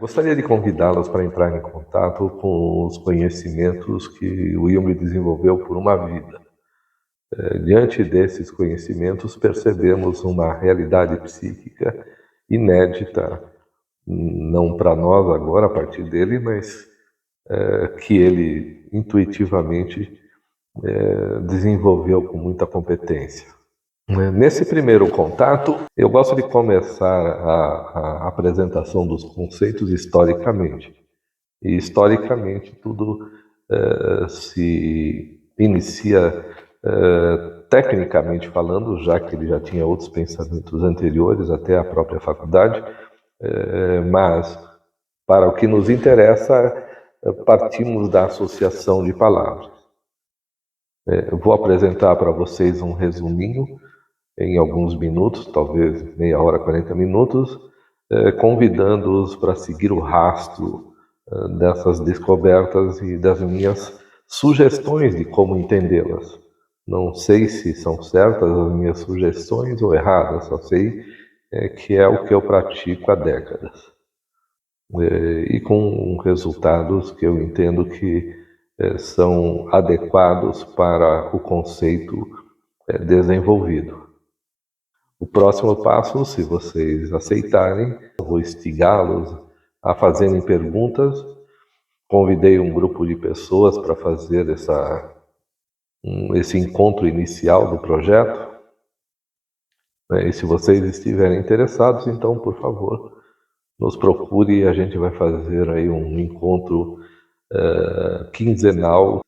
Gostaria de convidá-los para entrar em contato com os conhecimentos que o Jung desenvolveu por uma vida. Diante desses conhecimentos, percebemos uma realidade psíquica inédita, não para nós agora, a partir dele, mas que ele intuitivamente desenvolveu com muita competência. Nesse primeiro contato, eu gosto de começar a apresentação dos conceitos historicamente. E historicamente tudo se inicia tecnicamente falando, já que ele já tinha outros pensamentos anteriores até a própria faculdade, mas para o que nos interessa, partimos da associação de palavras. Eu vou apresentar para vocês um resuminho em alguns minutos, talvez meia hora, 40 minutos, convidando-os para seguir o rastro dessas descobertas e das minhas sugestões de como entendê-las. Não sei se são certas as minhas sugestões ou erradas, só sei que é o que eu pratico há décadas. E com resultados que eu entendo que são adequados para o conceito desenvolvido. O próximo passo, se vocês aceitarem, eu vou instigá-los a fazerem perguntas. Convidei um grupo de pessoas para fazer esse encontro inicial do projeto. E se vocês estiverem interessados, então, por favor, nos procure e a gente vai fazer aí um encontro quinzenal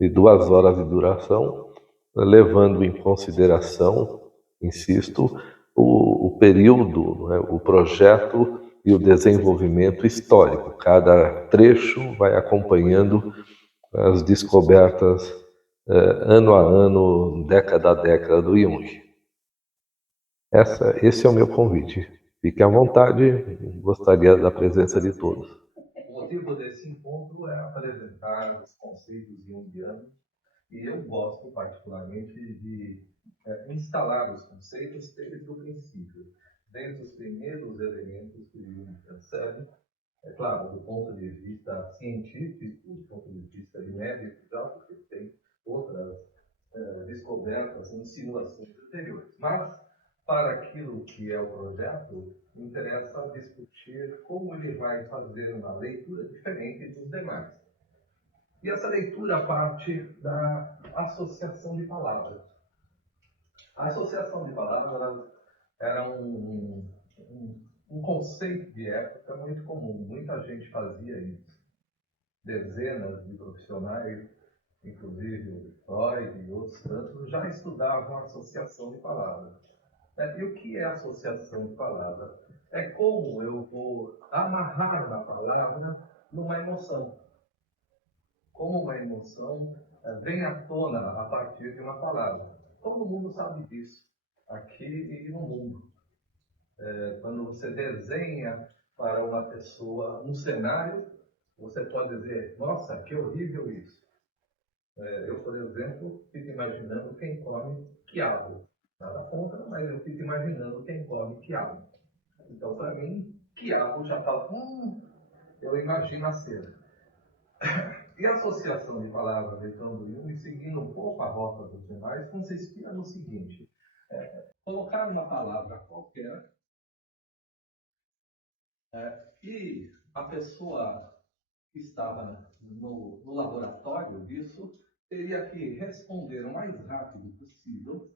de 2 horas de duração, levando em consideração, insisto, o período, né, o projeto e o desenvolvimento histórico. Cada trecho vai acompanhando as descobertas ano a ano, década a década do Jung. Esse é o meu convite. Fiquem à vontade, gostaria da presença de todos. O motivo desse encontro é apresentar os conceitos jungianos e eu gosto particularmente de instalar os conceitos desde o princípio, desde os primeiros elementos que o Jung percebe, é claro, do ponto de vista científico, do ponto de vista de médico, já porque tem outras descobertas, insinuações anteriores. Mas, para aquilo que é o projeto, interessa discutir como ele vai fazer uma leitura diferente dos demais. E essa leitura parte da associação de palavras. A associação de palavras era um conceito de época muito comum. Muita gente fazia isso. Dezenas de profissionais, inclusive o Freud e outros tantos, já estudavam a associação de palavras. E o que é associação de palavras? É como eu vou amarrar na palavra numa emoção. Como uma emoção vem à tona a partir de uma palavra. Todo mundo sabe disso, aqui e no mundo. Quando você desenha para uma pessoa um cenário, você pode dizer, nossa, que horrível isso. Eu, por exemplo, fico imaginando quem come quiabo. Nada contra, mas eu fico imaginando quem come quiabo. Então, para mim, quiabo já fala, eu imagino a cena. E a associação de palavras de Cão do Jung, seguindo um pouco a rota dos demais, consistia no seguinte: colocar uma palavra qualquer e a pessoa que estava no laboratório disso teria que responder o mais rápido possível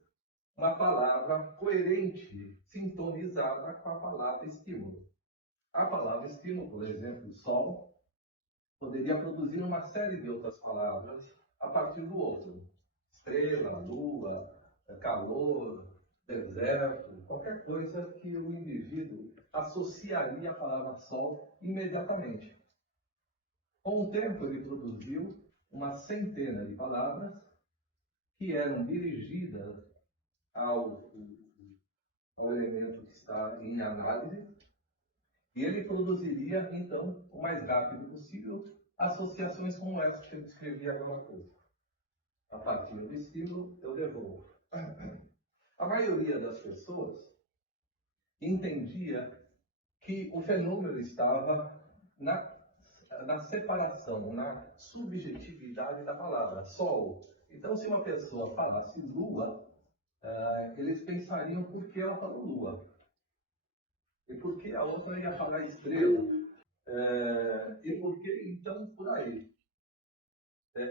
uma palavra coerente, sintonizada com a palavra estímulo. A palavra estímulo, por exemplo, sol, poderia produzir uma série de outras palavras a partir do outro. Estrela, lua, calor, deserto, qualquer coisa que o indivíduo associaria à palavra sol imediatamente. Com o tempo, ele produziu uma centena de palavras que eram dirigidas ao elemento que está em análise, e ele produziria, então, o mais rápido possível, associações como essa que eu descrevi agora há pouco. A partir do estímulo, eu devolvo. A maioria das pessoas entendia que o fenômeno estava na separação, na subjetividade da palavra, sol. Então, se uma pessoa falasse lua, eles pensariam por que ela falou lua. E por que a outra ia falar estrela. E por que, então, por aí.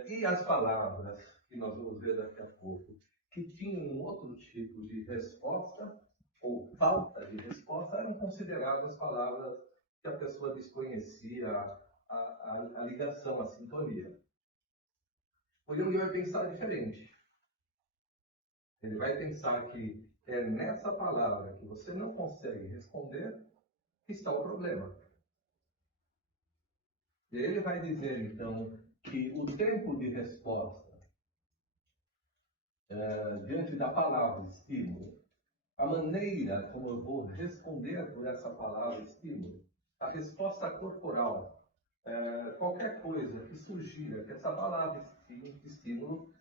E as palavras, que nós vamos ver daqui a pouco, que tinham um outro tipo de resposta, ou falta de resposta, eram consideradas palavras que a pessoa desconhecia a ligação, a sintonia. O Jung vai pensar diferente. Ele vai pensar que é nessa palavra que você não consegue responder que está o problema. E ele vai dizer, então, que o tempo de resposta diante da palavra estímulo, a maneira como eu vou responder por essa palavra estímulo, a resposta corporal, qualquer coisa que sugira que essa palavra estímulo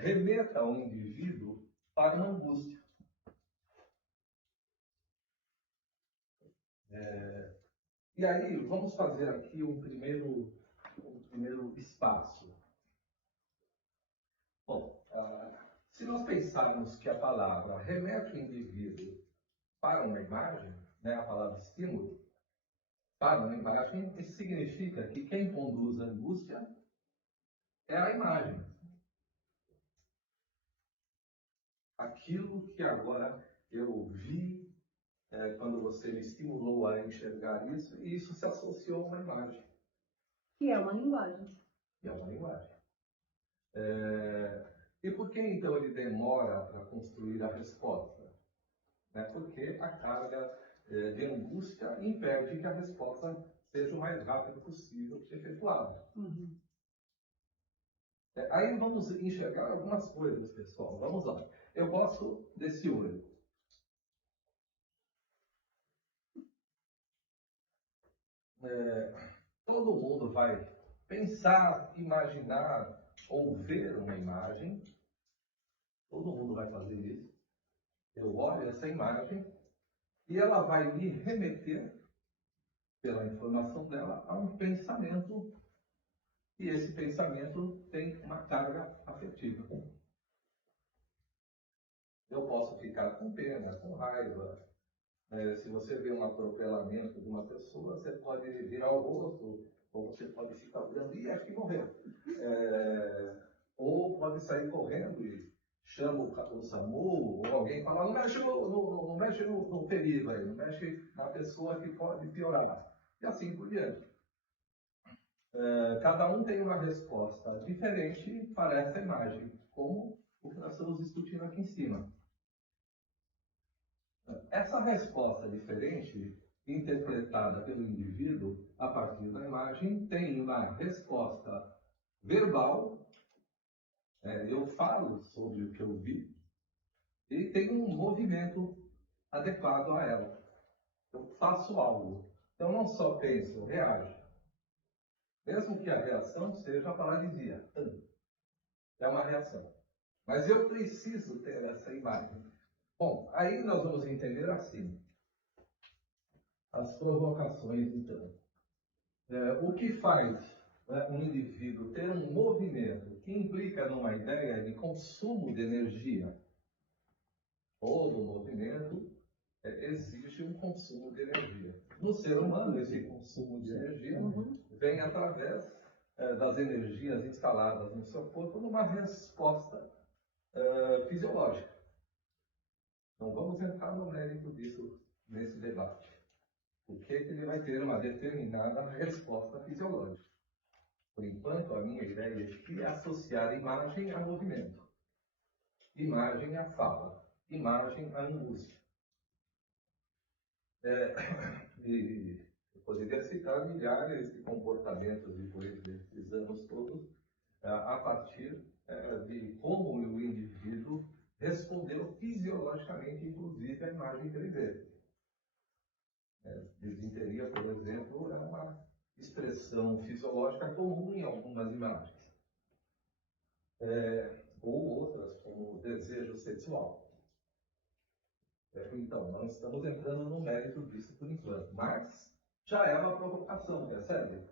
remeta ao indivíduo para uma angústia. E aí, vamos fazer aqui um primeiro espaço. Bom, se nós pensarmos que a palavra remete o indivíduo para uma imagem, né, a palavra estímulo, para uma imagem, isso significa que quem conduz a angústia é a imagem. Aquilo que agora eu vi quando você me estimulou a enxergar isso, e isso se associou a uma imagem. Que é uma linguagem. E é uma linguagem. E por que então ele demora para construir a resposta? Porque a carga de angústia impede que a resposta seja o mais rápido possível efetuada. Uhum. Aí vamos enxergar algumas coisas, pessoal. Vamos lá. Eu gosto desse olho. Todo mundo vai pensar, imaginar ou ver uma imagem. Todo mundo vai fazer isso. Eu olho essa imagem e ela vai me remeter, pela informação dela, a um pensamento. E esse pensamento tem uma carga afetiva. Eu posso ficar com pena, com raiva. Se você vê um atropelamento de uma pessoa, você pode virar o rosto, ou você pode ficar olhando e acho que morreu. Ou pode sair correndo e chama o SAMU, ou alguém fala, não mexe não mexe no ferido aí, não mexe na pessoa que pode piorar. E assim por diante. Cada um tem uma resposta diferente para essa imagem, como o que nós estamos discutindo aqui em cima. Essa resposta diferente, interpretada pelo indivíduo a partir da imagem, tem uma resposta verbal, eu falo sobre o que eu vi, e tem um movimento adequado a ela. Eu faço algo. Então, não só penso, eu reajo. Mesmo que a reação seja a paralisia. É uma reação. Mas eu preciso ter essa imagem. Bom, aí nós vamos entender assim. As provocações, então. O que faz um indivíduo ter um movimento que implica numa ideia de consumo de energia? Todo movimento exige um consumo de energia. No ser humano, esse consumo de energia vem através das energias instaladas no seu corpo numa resposta fisiológica. Então vamos entrar no mérito disso nesse debate. O que ele vai ter uma determinada resposta fisiológica. Por enquanto, a minha ideia é associar imagem a movimento, imagem à fala, imagem à angústia. E eu poderia citar milhares de comportamentos depois desses anos todos, a partir de como o indivíduo respondeu fisiologicamente, inclusive, à imagem que ele vê. Desinteria, por exemplo, é uma expressão fisiológica comum em algumas imagens. Ou outras, como o desejo sexual. Então, nós estamos entrando no mérito disso por enquanto. Mas já é uma provocação, percebe?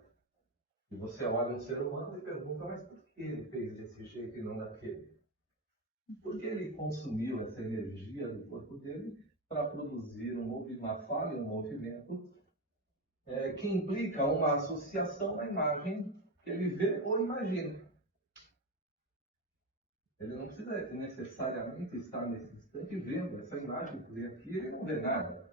E você olha um ser humano e pergunta, mas por que ele fez desse jeito e não daquele? Por que ele consumiu essa energia do corpo dele para produzir uma fala e um movimento que implica uma associação à imagem que ele vê ou imagina? Ele não precisa necessariamente estar nesse instante vendo essa imagem, porque aqui ele não vê nada.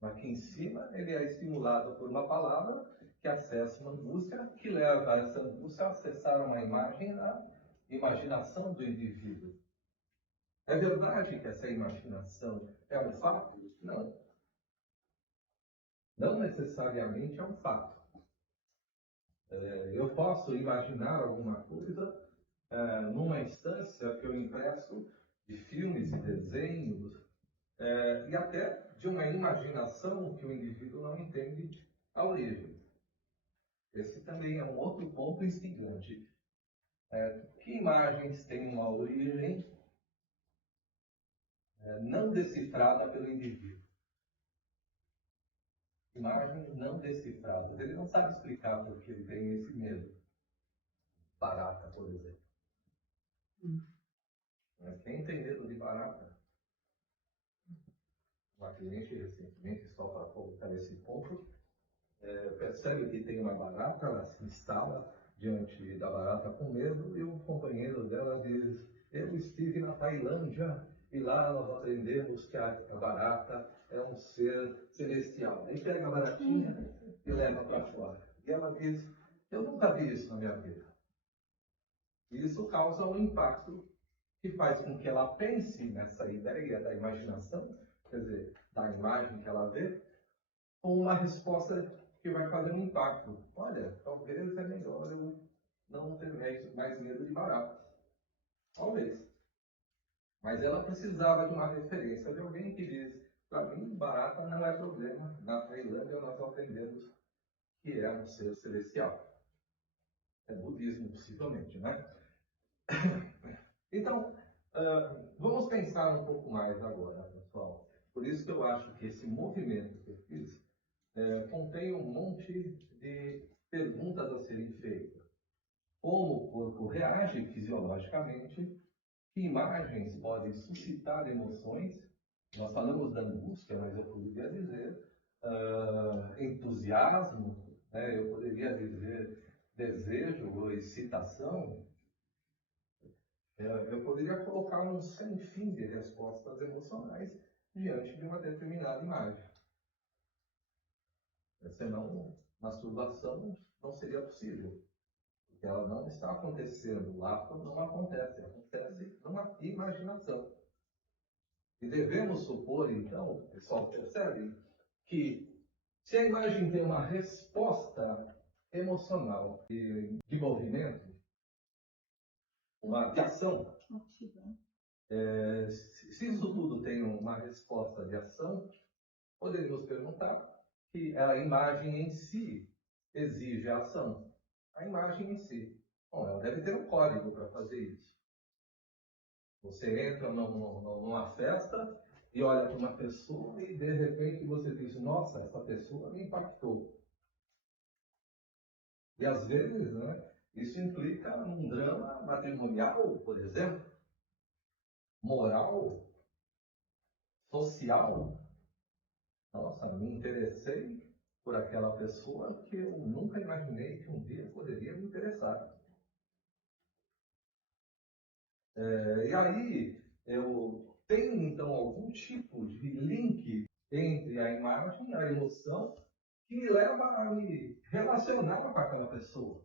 Aqui em cima, ele é estimulado por uma palavra que acessa uma angústia, que leva essa angústia a acessar uma imagem da imaginação do indivíduo. É verdade que essa imaginação é um fato? Não. Não necessariamente é um fato. Eu posso imaginar alguma coisa numa instância que eu impresso de filmes e desenhos, e até de uma imaginação que o indivíduo não entende a origem. Esse também é um outro ponto instigante. Que imagens têm uma origem não decifrada pelo indivíduo? Imagens não decifradas. Ele não sabe explicar por que ele tem esse medo. Barata, por exemplo. Mas quem tem medo de barata? Uma cliente recentemente, só para colocar esse ponto, percebe que tem uma barata, ela se instala diante da barata com medo e o companheiro dela diz: eu estive na Tailândia e lá nós aprendemos que a barata é um ser celestial. Aí pega a baratinha e leva para fora. E ela diz: eu nunca vi isso na minha vida. E isso causa um impacto que faz com que ela pense nessa ideia da imaginação, quer dizer, da imagem que ela vê, com uma resposta que vai fazer um impacto. Olha, talvez é melhor eu não ter mais medo de baratas. Talvez. Mas ela precisava de uma referência de alguém que diz: para mim, barata não é problema. Na Tailândia nós aprendemos que é um ser celestial. É budismo, possivelmente, né? Então, vamos pensar um pouco mais agora, pessoal. Por isso que eu acho que esse movimento que eu fiz contém um monte de perguntas a serem feitas. Como o corpo reage fisiologicamente? Que imagens podem suscitar emoções? Nós falamos da angústia, mas eu poderia dizer entusiasmo, né? Eu poderia dizer desejo ou excitação. Eu poderia colocar um sem fim de respostas emocionais diante de uma determinada imagem. Senão, masturbação não seria possível. Porque ela não está acontecendo. O ato não acontece. Acontece numa imaginação. E devemos supor, então, pessoal, percebe que se a imagem tem uma resposta emocional de movimento, de ação, se isso tudo tem uma resposta de ação, poderíamos perguntar que a imagem em si exige a ação. A imagem em si. Bom, ela deve ter um código para fazer isso. Você entra numa festa e olha para uma pessoa e de repente você diz: nossa, essa pessoa me impactou. E às vezes, né, isso implica um drama matrimonial, por exemplo, moral, social. Nossa, me interessei por aquela pessoa que eu nunca imaginei que um dia poderia me interessar. E aí, eu tenho então algum tipo de link entre a imagem e a emoção que me leva a me relacionar com aquela pessoa.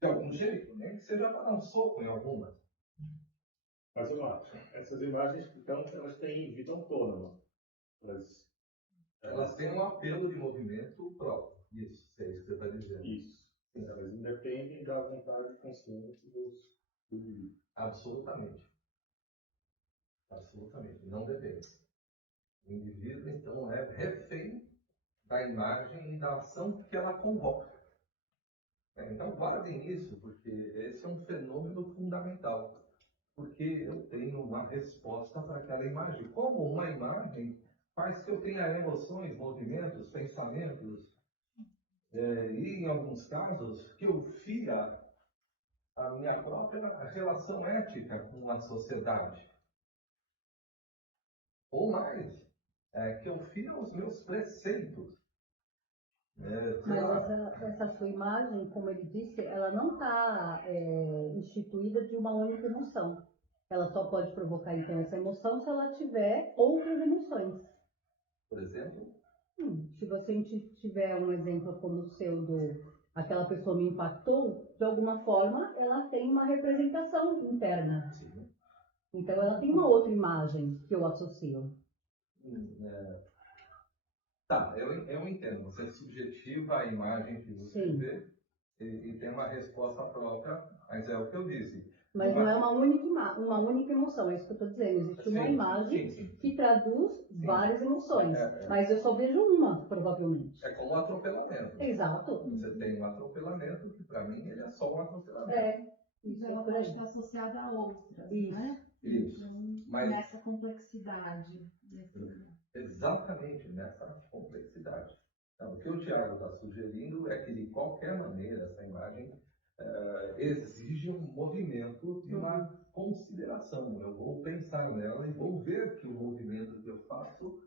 De algum jeito, nem que seja para dar um soco em alguma. Mas eu acho, essas imagens, então, elas têm vida autônoma. Elas têm um apelo de movimento próprio. Isso, é isso que você está dizendo. Isso. Sim, elas independem da vontade consciente do indivíduo. Absolutamente. Absolutamente. Não depende. O indivíduo, então, é refém da imagem e da ação que ela convoca. Então, guardem isso, porque esse é um fenômeno fundamental. Porque eu tenho uma resposta para aquela imagem. Como uma imagem faz que eu tenha emoções, movimentos, pensamentos, e em alguns casos que eu fia a minha própria relação ética com a sociedade. Ou mais, que eu fio aos meus preceitos. Mas essa sua imagem, como ele disse, ela não está instituída de uma única emoção. Ela só pode provocar, então, essa emoção se ela tiver outras emoções. Por exemplo? Se você tiver um exemplo como o seu aquela pessoa me impactou, de alguma forma ela tem uma representação interna. Sim. Então ela tem uma outra imagem que eu associo. Tá, eu entendo. Você subjetiva a imagem que você Sim. vê e tem uma resposta própria, mas é o que eu disse. Mas não é uma única emoção, é isso que eu estou dizendo. Existe uma imagem sim. que traduz várias emoções, mas eu só vejo uma, provavelmente. É como um atropelamento. Exato. Você tem um atropelamento que, para mim, ele é só um atropelamento. Isso ela pode estar associada a outras, né? Isso. Mas nessa complexidade. exatamente nessa complexidade. Então, o que o Tiago está sugerindo é que, de qualquer maneira, essa imagem exige um movimento e uma consideração. Eu vou pensar nela e vou ver que o movimento que eu faço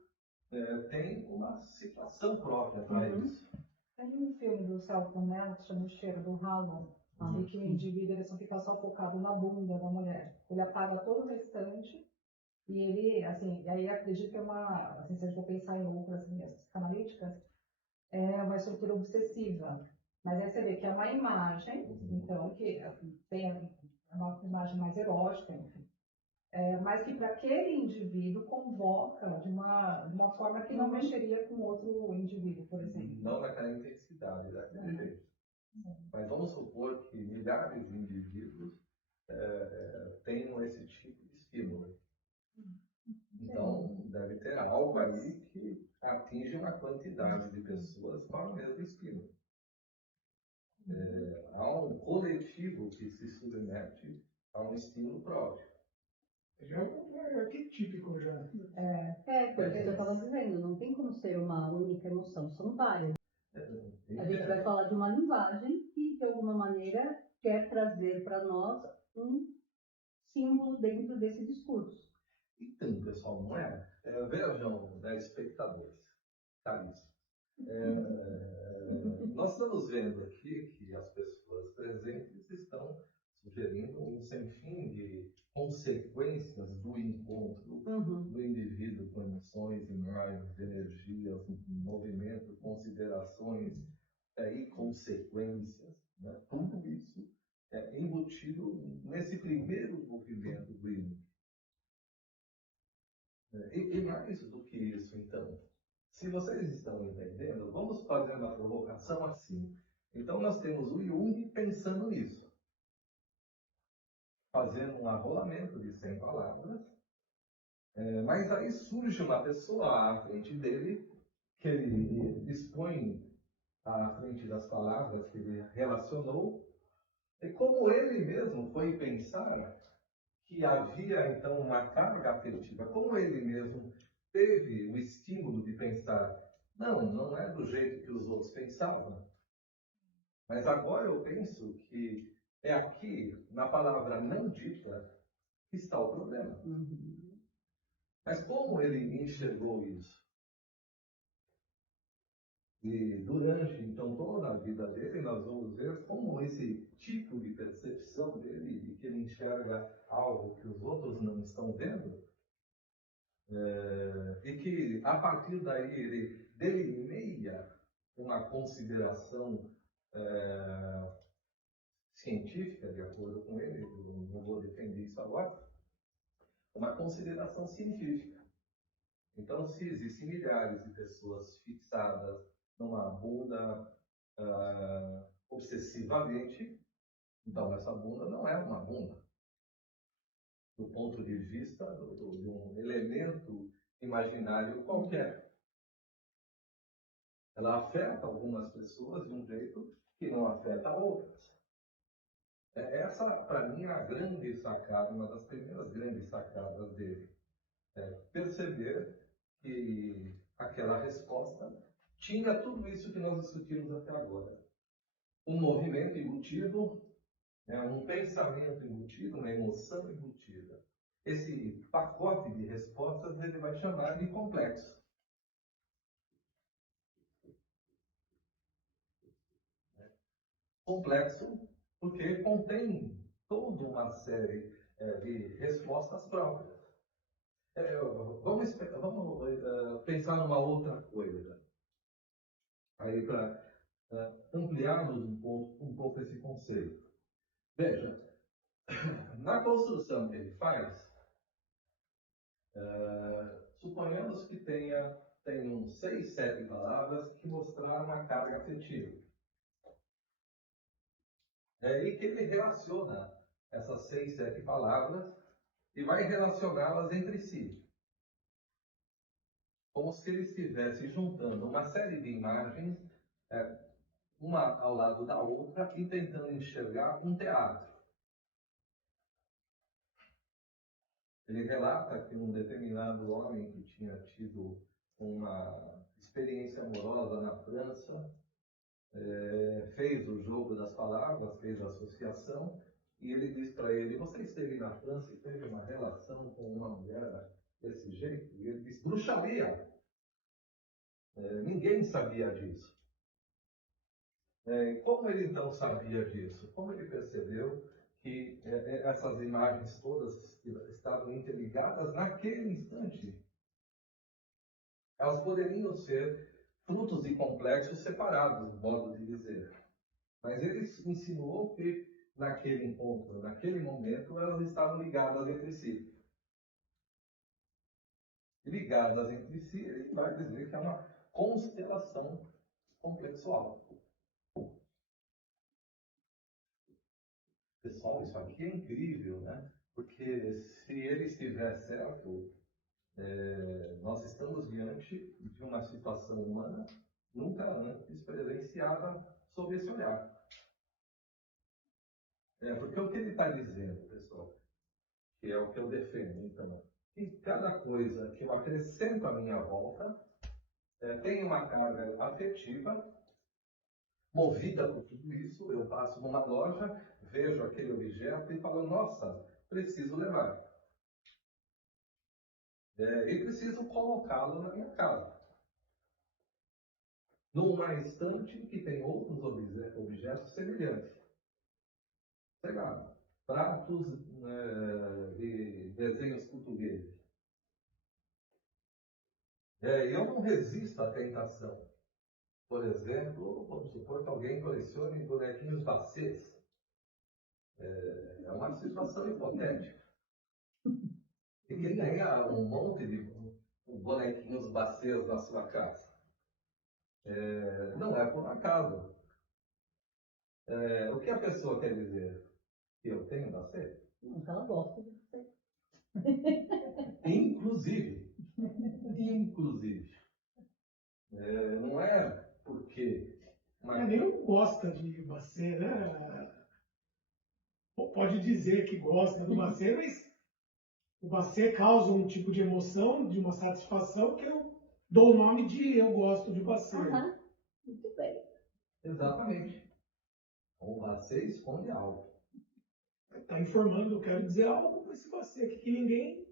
tem uma situação própria para isso. Tem um filme do Selton Mello que chama O Cheiro do Ralo, em que o indivíduo ele só fica só focado na bunda da mulher. Ele apaga todo o restante e ele, assim, e aí acredito que é uma, assim, se a gente for pensar em outras linhas psicanalíticas, é uma estrutura obsessiva. Mas aí você vê que é uma imagem, então, que tem uma imagem mais erótica, enfim. Mas que para aquele indivíduo convoca de uma forma que não mexeria com outro indivíduo, por exemplo. Não naquela intensidade daquele jeito. Mas vamos supor que milhares de indivíduos tenham esse tipo de estímulo. Então, deve ter algo aí que atinge uma quantidade de pessoas com o mesmo estímulo. Há um coletivo que se submete a um estímulo próprio. Já é arquetípico já. Foi o que eu estava dizendo, não tem como ser uma única emoção, são várias. A gente vai falar de uma linguagem que, de alguma maneira, quer trazer para nós um símbolo dentro desse discurso. Então, pessoal, não é? Vejam, espectadores, tá isso. Nós estamos vendo aqui que as pessoas presentes estão sugerindo um sem fim de consequências do encontro do indivíduo com emoções, imagens, energias, movimento, considerações e consequências. Né? Tudo isso é embutido nesse primeiro movimento do hino. E mais do que isso, então, se vocês estão entendendo, vamos fazer uma provocação assim. Então, nós temos o Jung pensando nisso, fazendo um arrolamento de 100 palavras, mas aí surge uma pessoa à frente dele, que ele expõe à frente das palavras que ele relacionou, e como ele mesmo foi pensar que havia então uma carga afetiva, como ele mesmo teve o estímulo de pensar, não é do jeito que os outros pensavam, mas agora eu penso que é aqui, na palavra não dita, que está o problema. Mas como ele enxergou isso? E durante, então, toda a vida dele, nós vamos ver como esse tipo de percepção dele, de que ele enxerga algo que os outros não estão vendo, e que, a partir daí, ele delineia uma consideração científica, de acordo com ele, não vou defender isso agora, uma consideração científica. Então, se existem milhares de pessoas fixadas numa bunda obsessivamente, então essa bunda não é uma bunda. Do ponto de vista de um elemento imaginário qualquer. Ela afeta algumas pessoas de um jeito que não afeta outras. Essa, para mim, é a grande sacada, uma das primeiras grandes sacadas dele. Perceber que aquela resposta tinha tudo isso que nós discutimos até agora. Um movimento embutido, né, um pensamento embutido, uma emoção embutida. Esse pacote de respostas ele vai chamar de complexo. Complexo porque contém toda uma série de respostas próprias. Vamos pensar numa outra coisa, aí para ampliarmos um pouco esse conceito. Veja, na construção que ele faz, suponhamos que tenham 6, 7 palavras que mostraram uma carga afetiva. É aí que ele relaciona essas 6, 7 palavras e vai relacioná-las entre si. Como se ele estivesse juntando uma série de imagens, uma ao lado da outra, e tentando enxergar um teatro. Ele relata que um determinado homem que tinha tido uma experiência amorosa na França fez o jogo das palavras, fez a associação, e ele diz para ele: você esteve na França e teve uma relação com uma mulher desse jeito? E ele diz: bruxaria. Ninguém sabia disso. Como ele então sabia disso? Como ele percebeu que essas imagens todas estavam interligadas naquele instante? Elas poderiam ser frutos de complexos separados, modo de dizer. Mas ele insinuou que naquele encontro, naquele momento, elas estavam ligadas entre si. Ligadas entre si, ele vai dizer que é uma constelação complexual. Pessoal, isso aqui é incrível, né? Porque se ele estiver certo, nós estamos diante de uma situação humana nunca antes presenciada sob esse olhar. Porque o que ele está dizendo, pessoal, que é o que eu defendo, então, que cada coisa que eu acrescento à minha volta tem uma carga afetiva. Movida por tudo isso, eu passo numa loja, vejo aquele objeto e falo: nossa, preciso levar. E preciso colocá-lo na minha casa. Numa estante que tem outros objetos semelhantes. Sei lá, pratos de desenhos portugueses. Eu não resisto à tentação. Por exemplo, vamos supor que alguém colecione bonequinhos bacês. É uma situação hipotética. E que tenha um monte de bonequinhos bacês na sua casa. Não é por acaso. O que a pessoa quer dizer? Que eu tenho bacê? Não, ela gosta de você. Inclusive. Não é porque... Nem não gosta de bacê, né? Pode dizer que gosta do bacê, mas o bacê causa um tipo de emoção, de uma satisfação, que eu dou o nome de eu gosto de bacê. Muito bem. Exatamente. O bacê esconde algo. Está informando, eu quero dizer algo com esse bacê aqui que nem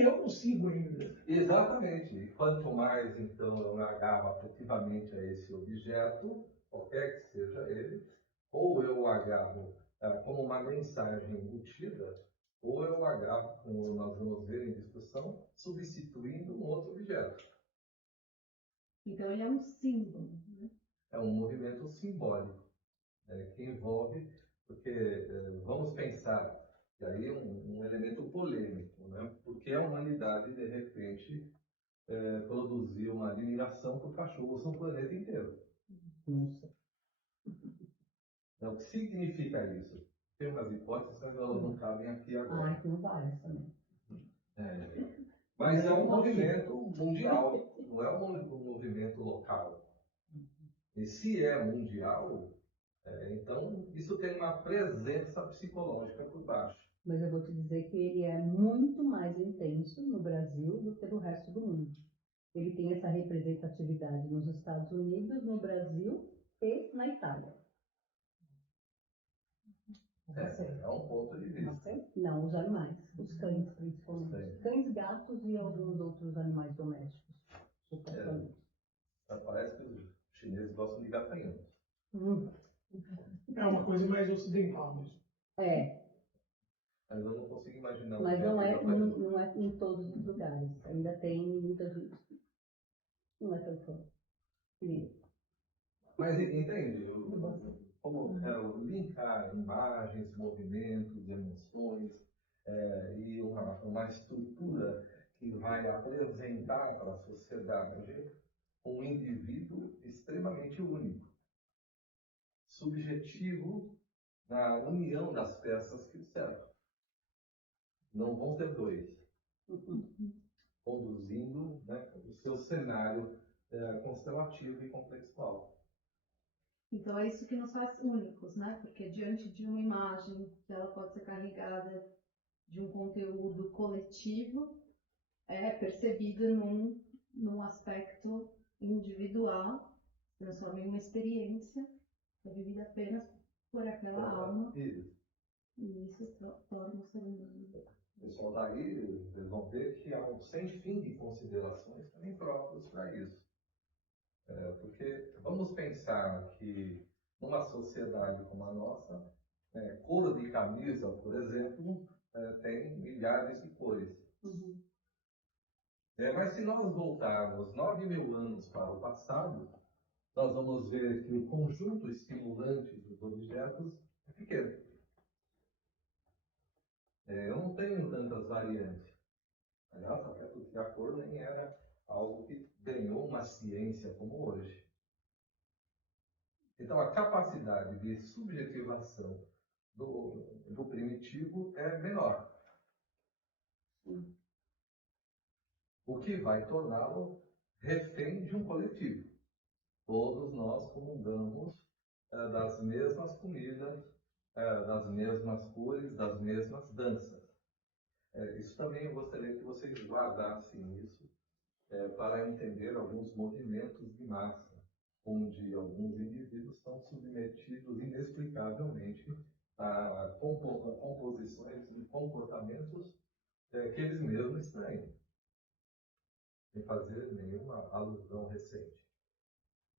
eu consigo ainda. Exatamente. E quanto mais, então, eu agarro afetivamente a esse objeto, qualquer que seja ele, ou eu o agarro como uma mensagem embutida, ou eu o agarro, como nós vamos ver em discussão, substituindo um outro objeto. Então ele é um símbolo, né? É um movimento simbólico, que envolve, porque vamos pensar, e aí um elemento polêmico, né? Porque a humanidade, de repente, produziu uma admiração por cachorros no planeta inteiro. Nossa. Então, o que significa isso? Tem umas hipóteses, mas elas não cabem aqui agora. Então vai essa mesmo. Mas é um movimento mundial, não é um movimento local. E se é mundial, então isso tem uma presença psicológica por baixo. Mas eu vou te dizer que ele é muito mais intenso no Brasil do que no resto do mundo. Ele tem essa representatividade nos Estados Unidos, no Brasil e na Itália. É um ponto de vista. Não, os animais, os cães principalmente. Cães, gatos e alguns outros animais domésticos. Parece que os chineses gostam de gafanhotos. É uma coisa mais ocidental mesmo. É. Mas eu não consigo imaginar. Mas não é em todos os lugares. Ainda tem muita gente. Não é tão fã. Mas entende? Como linkar imagens, movimentos, emoções e uma estrutura que vai apresentar para a sociedade um indivíduo extremamente único, subjetivo na união das peças que o cercam. Não vão ter dois, conduzindo, né, o seu cenário constelativo e contextual. Então é isso que nos faz únicos, né? Porque diante de uma imagem que ela pode ser carregada de um conteúdo coletivo, é percebida num aspecto individual, transforma em uma experiência, é vivida apenas por aquela alma. E isso torna o ser humano. O pessoal daí, eles vão ver que há um sem fim de considerações também próprias para isso. Porque vamos pensar que numa sociedade como a nossa, cor de camisa, por exemplo, tem milhares de cores. Uhum. Mas se nós voltarmos 9.000 anos para o passado, nós vamos ver que o conjunto estimulante dos objetos é pequeno. Eu não tenho tantas variantes. Aliás, até porque a cor nem era algo que ganhou uma ciência como hoje. Então, a capacidade de subjetivação do primitivo é menor. O que vai torná-lo refém de um coletivo. Todos nós comungamos das mesmas comidas, das mesmas cores, das mesmas danças. Isso também eu gostaria que vocês guardassem isso para entender alguns movimentos de massa, onde alguns indivíduos são submetidos inexplicavelmente a composições e comportamentos que eles mesmos estranham, sem fazer nenhuma alusão recente.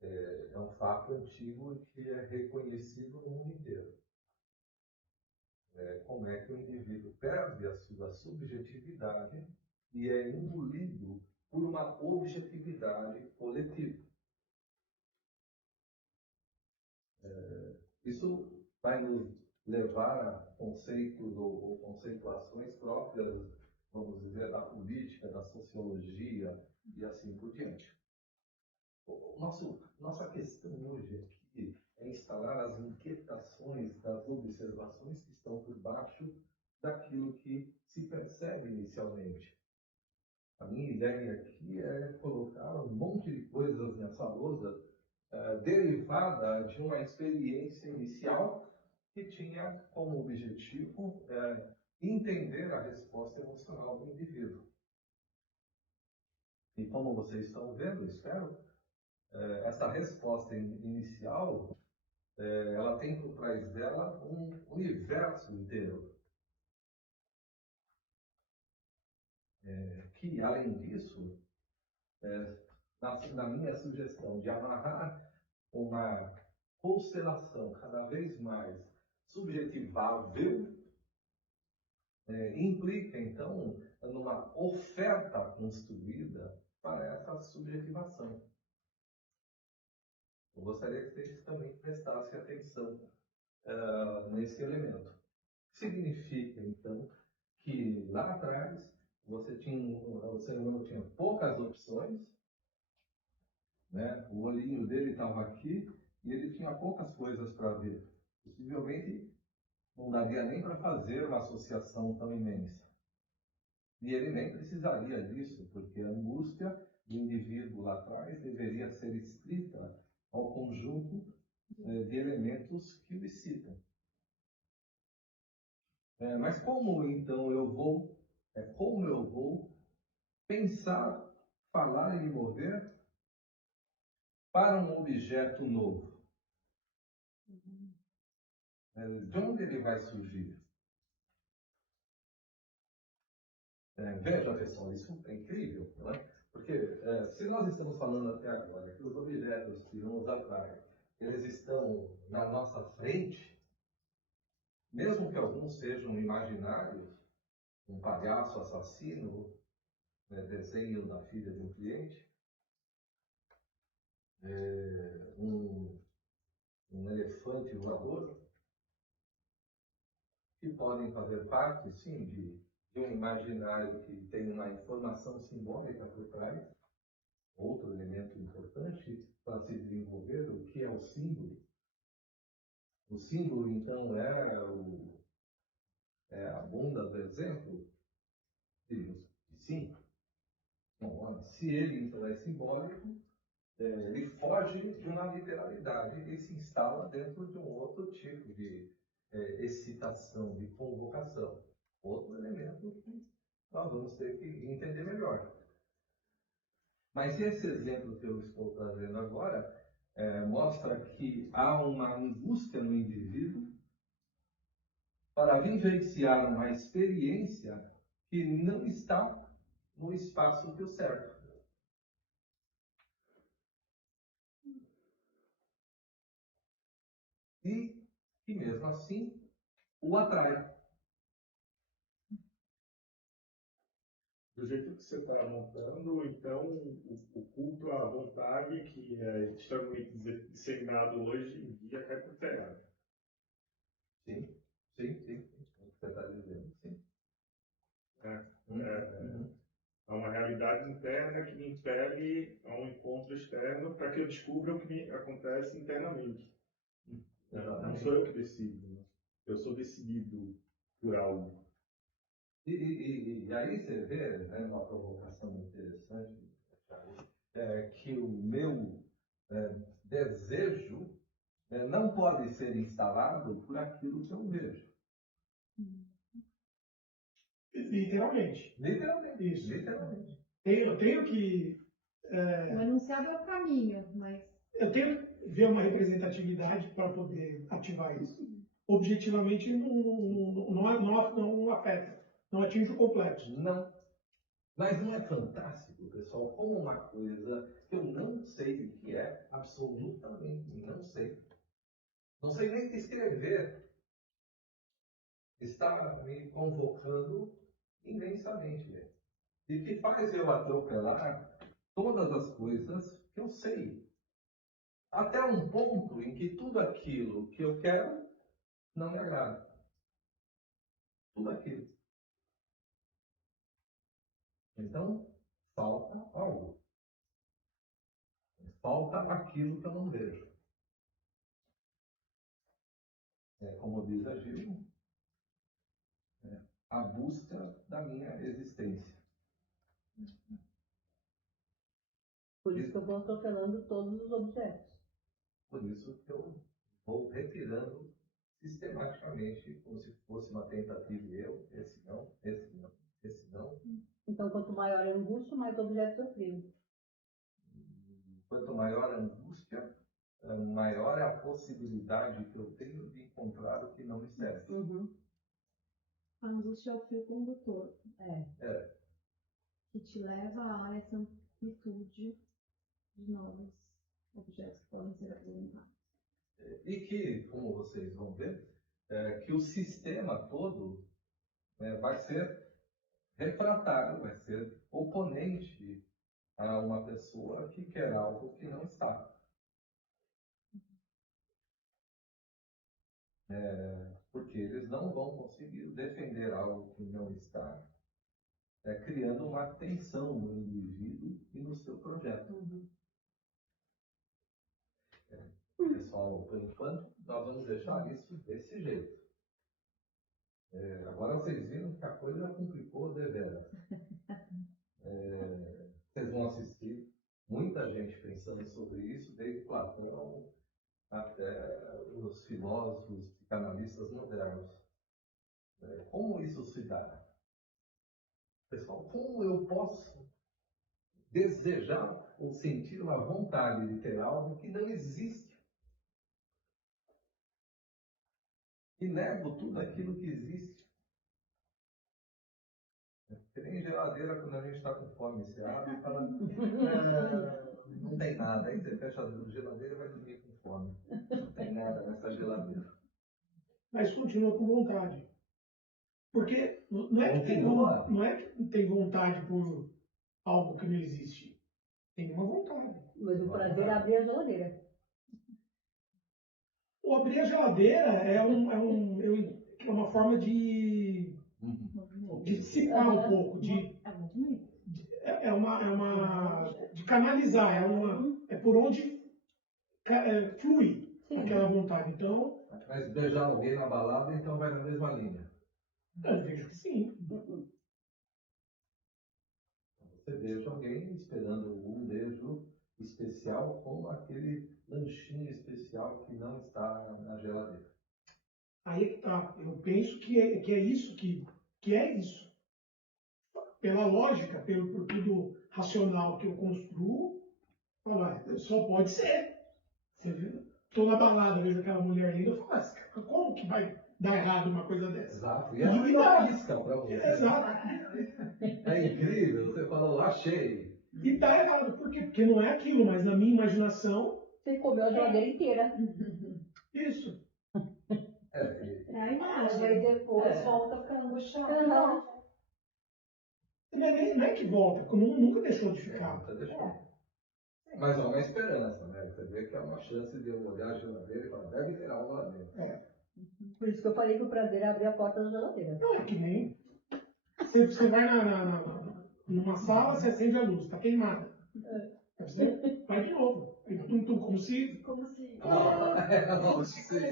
É um fato antigo que é reconhecido no mundo inteiro. Como é que o indivíduo perde a sua subjetividade e é engolido por uma objetividade coletiva. Isso vai nos levar a conceitos ou conceituações próprias, vamos dizer, da política, da sociologia e assim por diante. Nossa questão hoje aqui é instalar as inquietações das observações que estão por baixo daquilo que se percebe inicialmente. A minha ideia aqui é colocar um monte de coisas nessa lousa derivada de uma experiência inicial que tinha como objetivo entender a resposta emocional do indivíduo. E como vocês estão vendo, espero, essa resposta inicial, ela tem por trás dela um universo inteiro. Que, além disso, na minha sugestão de amarrar uma constelação cada vez mais subjetivável, implica, então, numa oferta construída para essa subjetivação. Eu gostaria que vocês também prestassem atenção nesse elemento. Significa, então, que lá atrás o ser humano tinha poucas opções, né? O olhinho dele estava aqui e ele tinha poucas coisas para ver. Possivelmente não daria nem para fazer uma associação tão imensa. E ele nem precisaria disso, porque a angústia do indivíduo lá atrás deveria ser estrita ao conjunto de elementos que o excitam. Mas como então como eu vou pensar, falar e mover para um objeto novo? De onde ele vai surgir? Veja, pessoal, isso é incrível, não é? Porque se nós estamos falando até agora que os objetos que nos atraem, eles estão na nossa frente, mesmo que alguns sejam imaginários, um palhaço assassino, desenho da filha de um cliente, um elefante voador, que podem fazer parte, sim, de um imaginário que tem uma informação simbólica por trás. Outro elemento importante para se desenvolver, o que é o símbolo. O símbolo, então, é a bunda do exemplo? Sim. Bom, se ele, então, é simbólico, ele foge de uma literalidade e se instala dentro de um outro tipo de excitação, de convocação. Outro elemento que nós vamos ter que entender melhor. Mas esse exemplo que eu estou trazendo agora mostra que há uma angústia no indivíduo para vivenciar uma experiência que não está no espaço que o cerca. E que mesmo assim o atrai. Do jeito que você está montando, então o culto à vontade, que é extremamente disseminado hoje em dia, cai por terra. Sim, sim, sim. O que você está dizendo, sim. Há uma realidade interna que me impele a um encontro externo para que eu descubra o que me acontece internamente. Não sou eu que decido, né? Eu sou decidido por algo. E aí você vê, uma provocação interessante, que o meu desejo não pode ser instalado por aquilo que eu vejo. Literalmente. Literalmente. Isso. Literalmente. Eu tenho que. O enunciado é o caminho, mas. Eu tenho que ver uma representatividade para poder ativar isso. Objetivamente não afeta, não atinge o complexo. Não. Mas não é fantástico, pessoal, como uma coisa que eu não sei o que é, absolutamente não sei. Não sei nem escrever. Está me convocando imensamente. E que faz eu atropelar todas as coisas que eu sei. Até um ponto em que tudo aquilo que eu quero não me agrada. Tudo aquilo. Então, falta algo. Falta aquilo que eu não vejo. Como diz a Gil, a busca da minha existência. Por isso que eu vou atropelando todos os objetos. Por isso que eu vou retirando sistematicamente, como se fosse uma tentativa de eu, esse não, esse não, esse não. Então, quanto maior a angústia, mais objetos eu crio. Quanto maior a angústia, maior é a possibilidade que eu tenho de encontrar o que não me serve. Uhum. A angústia é o fio condutor. Que te leva a essa amplitude de novos objetos que podem ser apresentados. E que, como vocês vão ver, que o sistema todo vai ser refratário, vai ser oponente a uma pessoa que quer algo que não está. Porque eles não vão conseguir defender algo que não está, criando uma tensão no indivíduo e no seu projeto. Uhum. Pessoal, por enquanto, nós vamos deixar isso desse jeito. Agora vocês viram que a coisa complicou deveras. Vocês vão assistir muita gente pensando sobre isso, desde Platão até os filósofos psicanalistas modernos. Como isso se dá? Pessoal, como eu posso desejar ou sentir uma vontade de ter algo que não existe? E nego tudo aquilo que existe. Que nem geladeira quando a gente está com fome. Você abre e fala, não tem nada. Aí você fecha a geladeira e vai dormir com fome. Não tem nada nessa geladeira. Mas continua com vontade. Porque não é que tem vontade por algo que não existe. Tem uma vontade. Mas o prazer é abrir a geladeira. O abrir a geladeira é uma forma de dissipar um pouco, de canalizar, é por onde flui aquela vontade. Então, Mas beijar alguém na balada, então vai na mesma linha. eu vejo que sim. Você beija alguém esperando um beijo especial como aquele lanchinho especial que não está na geladeira. Aí é que tá. Eu penso que é isso, que é isso. Pela lógica, por tudo racional que eu construo, só pode ser. Estou na balada, vejo aquela mulher linda, eu falo, como que vai dar errado uma coisa dessa? Exato. E ela dá pisca para você. Exato. É incrível. Você falou, achei. E dá errado. Por quê? Porque não é aquilo, mas na minha imaginação... Você comeu a geladeira inteira. Isso. É a imagem. Aí depois volta ficando angustiado. Não é que volta, porque nunca deixou de ficar. Nunca deixou. Mas é uma esperança, né? Você vê que é uma chance de eu olhar a geladeira e falar, deve ter algo lá dentro. Por isso que eu falei que o prazer é abrir a porta da geladeira. Não, é que nem... Você vai numa sala, você acende a luz, está queimada. Você vai de novo. Como se...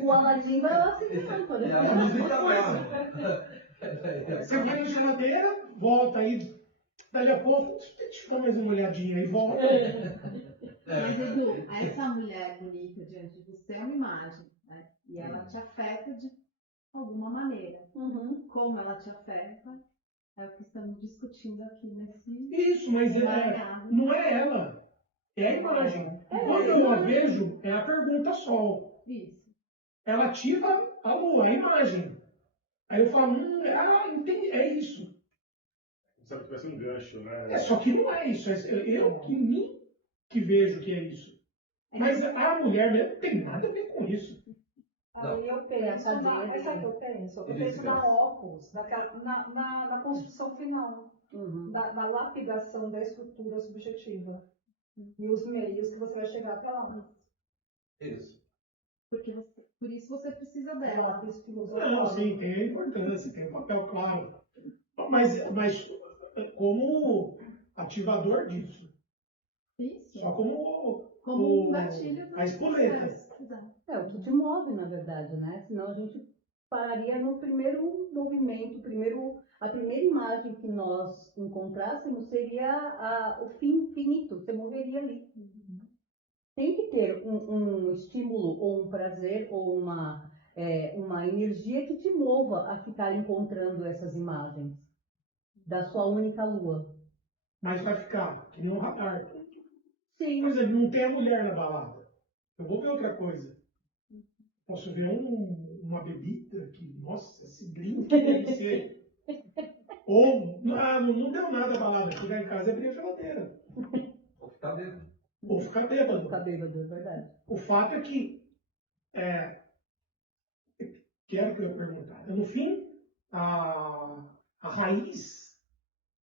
O Aladim vai lá se lâmpada. E É a a mesma mesma coisa. Você vai na geladeira, volta aí, daí a pouco, deixa eu dar mais uma olhadinha e volta. Mas, Edu, essa mulher bonita diante de você é uma imagem, né? E ela te afeta de alguma maneira. Como ela te afeta é o que estamos discutindo aqui nesse... Isso, mas não é ela. É a imagem. Quando eu a vejo, é a pergunta sol. Isso. Ela ativa a lua, a imagem. Aí eu falo, entendi, é isso. Sabe que vai ser um gancho, né? Só que não é isso. Eu que vejo que é isso. Mas a mulher mesmo não tem nada a ver com isso. Aí eu penso, sabe o que eu penso? Eu penso na óculos, na construção final, da lapidação da estrutura subjetiva e os meios que você vai chegar até lá. Isso. Por isso você precisa É dela. lápis filosofal. Não, sim, tem a importância, tem o papel claro. Mas como ativador disso. Isso. Só como um gatilho. a espoleta. Exato. É o que te move, na verdade, né? Senão a gente pararia no primeiro movimento, a primeira imagem que nós encontrássemos seria o fim finito, você moveria ali. Tem que ter um estímulo, ou um prazer, ou uma energia que te mova a ficar encontrando essas imagens da sua única lua. Mas vai ficar, que nem um radar. Sim. Por exemplo, não tem a mulher na balada. Eu vou ver outra coisa. Posso ver uma bebida que, nossa, esse drink deve ser. Ou, não deu nada a balada. Chegar em casa e abrir a geladeira. Ou ficar bêbado. Ou ficar bêbado. Ficar bêbado, é verdade. O fato é que, que era o que eu ia perguntar. No fim, a raiz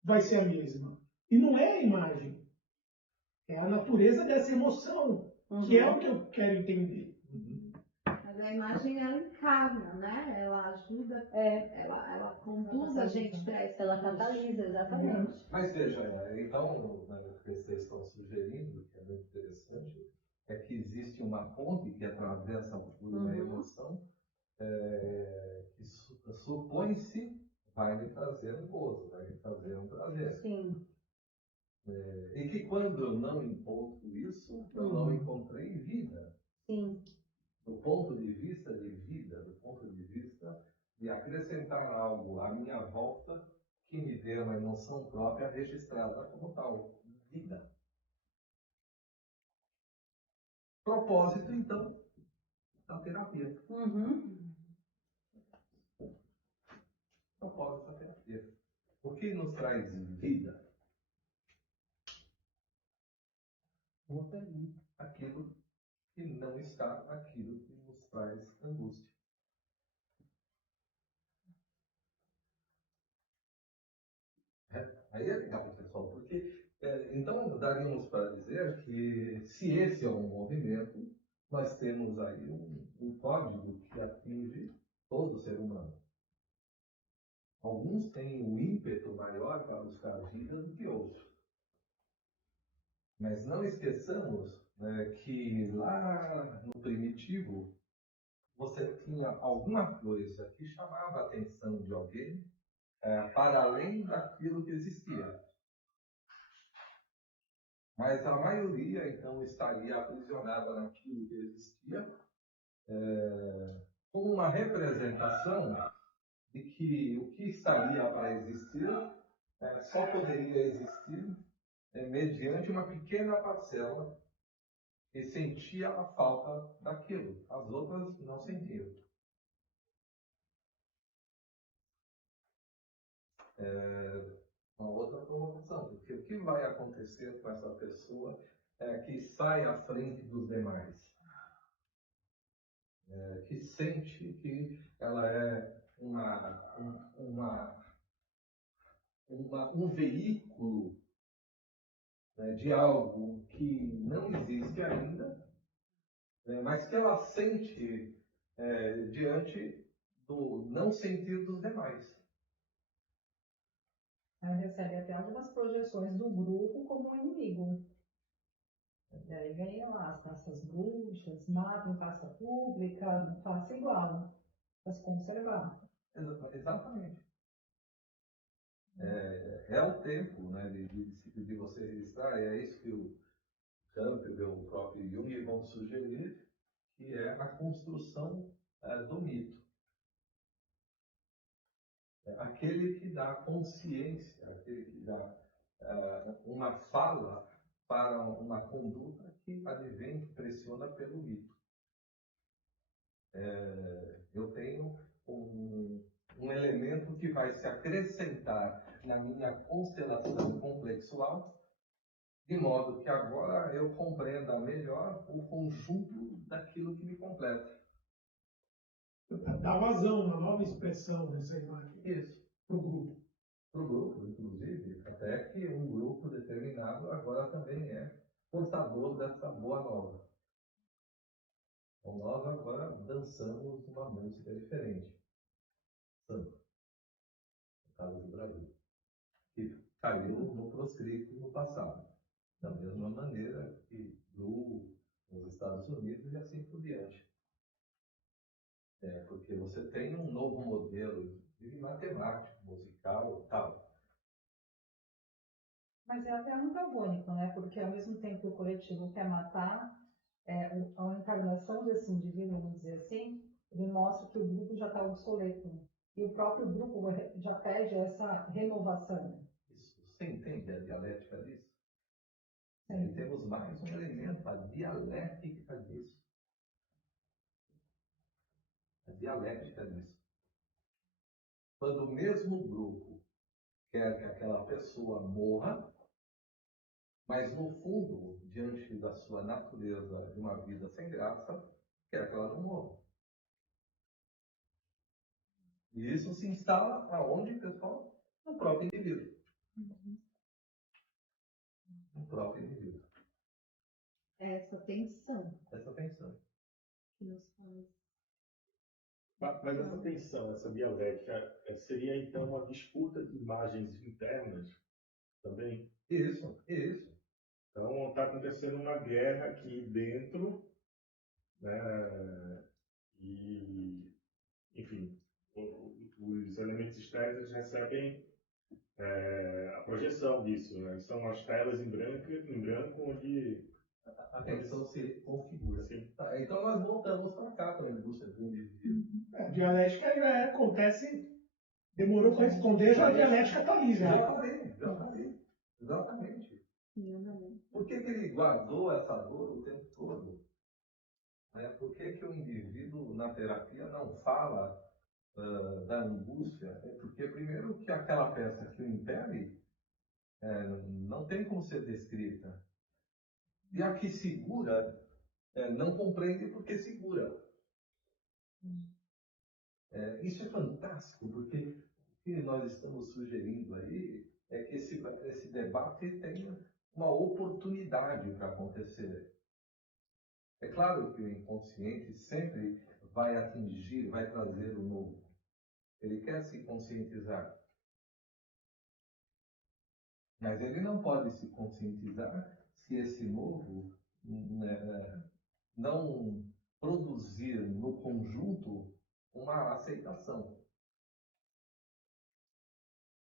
vai ser a mesma. E não é a imagem. É a natureza dessa emoção, que é o que eu quero entender. Mas a imagem, ela encarna, né? Ela ajuda, ela conduz a gente para essa. Ela catalisa, exatamente. Mas veja, então, o que vocês estão sugerindo, que é muito interessante, é que existe uma ponte que atravessa por uma emoção que supõe-se vai lhe trazer um gozo, vai lhe trazer um prazer. Sim. E que quando eu não encontro isso, eu não encontrei vida. Sim. Do ponto de vista de vida, do ponto de vista de acrescentar apresentar algo à minha volta que me dê uma emoção própria registrada como tal, vida. Propósito, então, da terapia. Propósito da terapia. O que nos traz vida? Aquilo que não está, aquilo que nos traz angústia. Aí é legal, pessoal, porque então daríamos para dizer que se esse é um movimento, nós temos aí um código que atinge todo ser humano. Alguns têm um ímpeto maior para buscar a vida do que outros. Mas não esqueçamos, né, que lá no primitivo você tinha alguma coisa que chamava a atenção de alguém para além daquilo que existia. Mas a maioria, então, estaria aprisionada naquilo que existia, como uma representação de que o que estaria para existir só poderia existir mediante uma pequena parcela que sentia a falta daquilo. As outras não sentiam. Uma outra provocação, porque o que vai acontecer com essa pessoa que sai à frente dos demais? Que sente que ela é um veículo, né, de algo que não existe ainda, mas que ela sente diante do não sentir dos demais. Ela recebe até algumas projeções do grupo como um inimigo. E aí vem lá essas bruxas, matam em praça pública, não faça igual, para se conservar. Exatamente. É o tempo, né, de você registrar, é isso que o Campbell e o próprio Jung vão sugerir, que é a construção do mito. Aquele que dá consciência, aquele que dá uma fala para uma conduta que advém, que pressiona pelo mito. Eu tenho um elemento que vai se acrescentar na minha constelação complexual, de modo que agora eu compreenda melhor o conjunto daquilo que me completa. Dá vazão, uma nova expressão nessa imagem. Isso. Para o grupo. Para o grupo, inclusive, até que um grupo determinado agora também é portador dessa boa nova. Então nós agora dançamos uma música diferente. Samba, no caso do Brasil, que caiu no proscrito no passado. Da mesma maneira que nos Estados Unidos e assim por diante. Porque você tem um novo modelo de matemática, musical e tal. Mas é até antagônico, né? Porque ao mesmo tempo que o coletivo quer matar, a encarnação desse indivíduo, vamos dizer assim, ele mostra que o grupo já está obsoleto. E o próprio grupo já pede essa renovação. Isso. Você entende a dialética disso? Sim. E temos mais um elemento, a dialética disso. A dialética disso. Quando o mesmo grupo quer que aquela pessoa morra, mas no fundo, diante da sua natureza de uma vida sem graça, quer que ela não morra. E isso se instala aonde, pessoal? No próprio indivíduo. No próprio indivíduo. Essa tensão Essa tensão. que nos faz. Mas essa tensão, essa dialética, seria então uma disputa de imagens internas também? Isso, isso. Então está acontecendo uma guerra aqui dentro, né? E, enfim, os elementos externos recebem a projeção disso, né? São as telas em branco onde A tensão se configura. Sim. Tá, então nós voltamos para cá, para a indústria do indivíduo. A dialética acontece demorou para responder, já a dialética está ali já. Já falei. Exatamente. Por que ele guardou essa dor o tempo todo? Por que o indivíduo na terapia não fala da angústia? Porque, primeiro, que aquela peça que o impele não tem como ser descrita. E a que segura não compreende porque segura. Isso é fantástico, porque o que nós estamos sugerindo aí é que esse debate tenha uma oportunidade para acontecer. É claro que o inconsciente sempre vai atingir, vai trazer o novo. Ele quer se conscientizar. Mas ele não pode se conscientizar se esse novo não produzir no conjunto uma aceitação.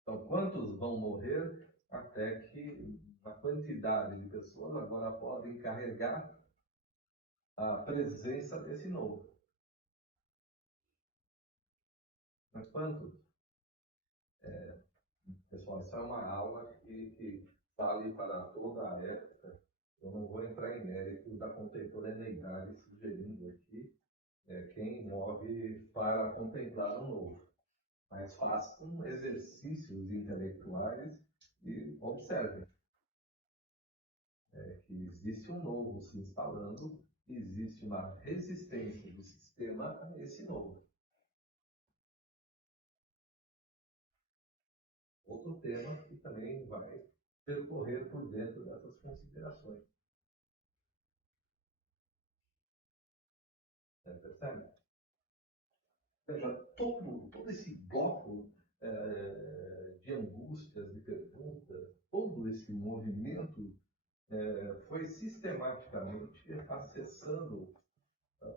Então, quantos vão morrer até que a quantidade de pessoas agora podem carregar a presença desse novo? Mas quantos? Pessoal, isso é uma aula que vale para toda a época. Eu não vou entrar em mérito da contemporaneidade, sugerindo aqui quem morre para contemplar o novo. Mas façam exercícios intelectuais e observem que existe um novo se instalando, existe uma resistência do sistema a esse novo. Outro tema que também vai percorrer por dentro dessas considerações. Percebe? Veja, todo esse bloco de angústias, de perguntas, todo esse movimento foi sistematicamente acessando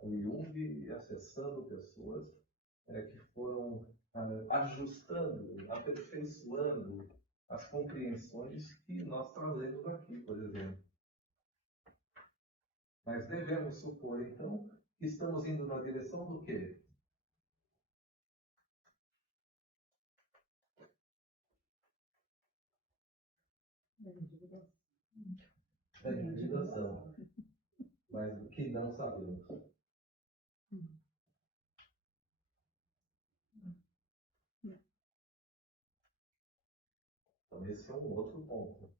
o Jung e acessando pessoas que foram ajustando, aperfeiçoando as compreensões que nós trazemos aqui, por exemplo. Mas devemos supor, então, que estamos indo na direção do quê? Da individuação. Mas do que não sabemos. Então, esse é um outro ponto.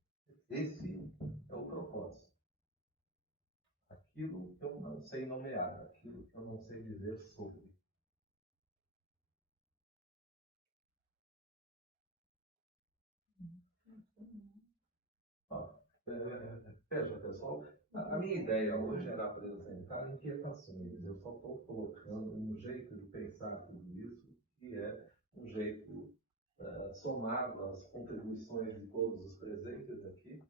Esse é o propósito. Aquilo que eu não sei nomear, aquilo que eu não sei dizer sobre. Veja, pessoal, a minha ideia hoje era apresentar inquietações. Eu só estou colocando um jeito de pensar tudo isso, que é um jeito somado às contribuições de todos os presentes aqui,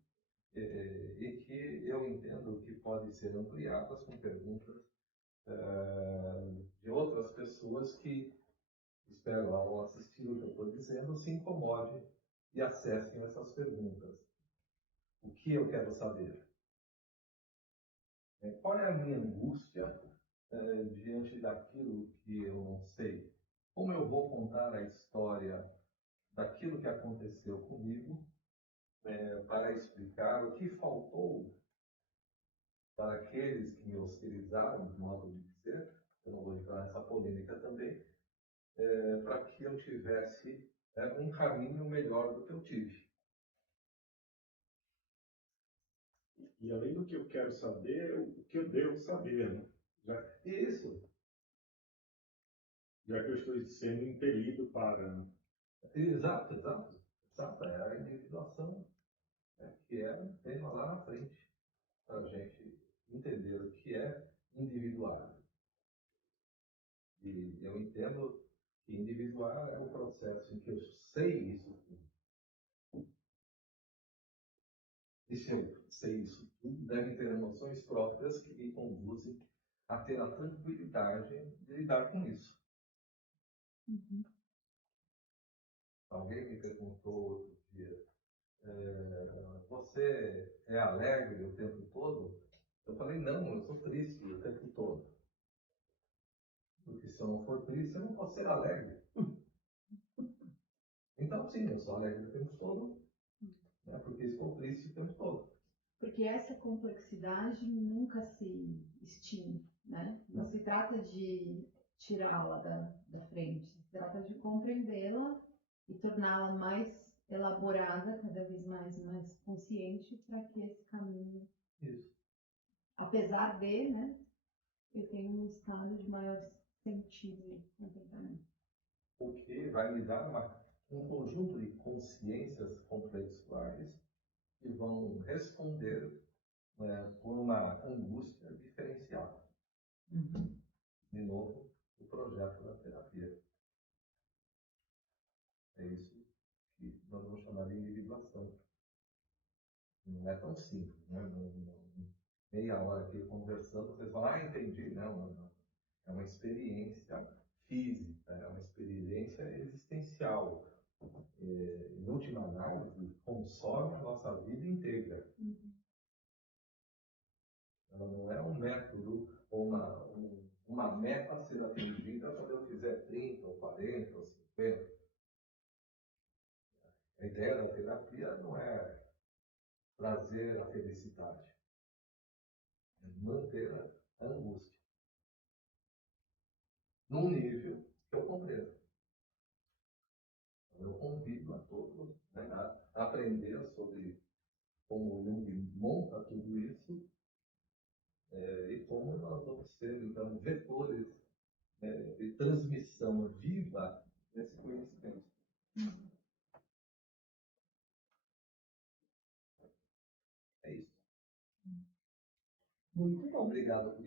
e que eu entendo que podem ser ampliadas com perguntas de outras pessoas que, espero, ao assistir o que eu estou dizendo, se incomodem e acessem essas perguntas. O que eu quero saber? Qual é a minha angústia diante daquilo que eu não sei? Como eu vou contar a história daquilo que aconteceu comigo para explicar o que faltou para aqueles que me hostilizaram, de modo de dizer, eu não vou entrar nessa polêmica também, para que eu tivesse um caminho melhor do que eu tive. E além do que eu quero saber, o que eu devo saber, né? Isso. Já que eu estou sendo impelido para... Exato. É a individuação que é o tema lá na frente, para a gente entender o que é individuar. E eu entendo que individuar é um processo em que eu sei isso tudo. E se eu sei isso tudo, devem ter emoções próprias que me conduzem a ter a tranquilidade de lidar com isso. Alguém me perguntou outro dia, você é alegre o tempo todo? Eu falei, não, eu sou triste o tempo todo. Porque se eu não for triste, eu não posso ser alegre. Então, sim, eu sou alegre o tempo todo, né, porque estou triste o tempo todo. Porque essa complexidade nunca se extingue, né? Não se trata de tirá-la da frente, se trata de compreendê-la e torná-la mais elaborada, cada vez mais consciente, para que esse caminho, Isso. apesar de, né, eu tenha um estado de maior sentido e contentamento. Porque vai me dar um conjunto de consciências complexuais que vão responder, né, por uma angústia diferenciada. De novo, o projeto da terapia. É isso que nós vamos chamar de individuação. Não é tão simples, né? Meia hora aqui conversando, vocês falam, entendi. Não, não. É uma experiência física, é uma experiência existencial. Em última análise, consome a nossa vida inteira. Ela não é um método ou uma meta a ser atingida quando eu fizer 30, ou 40, ou 50. A ideia da terapia não é trazer a felicidade, é manter a angústia num nível que eu compreendo. Eu convido a todos, né, a aprender sobre como o Jung monta tudo isso, e como nós vamos ser, então, vetores, de transmissão viva desse conhecimento. É isso. Muito bom. Obrigado por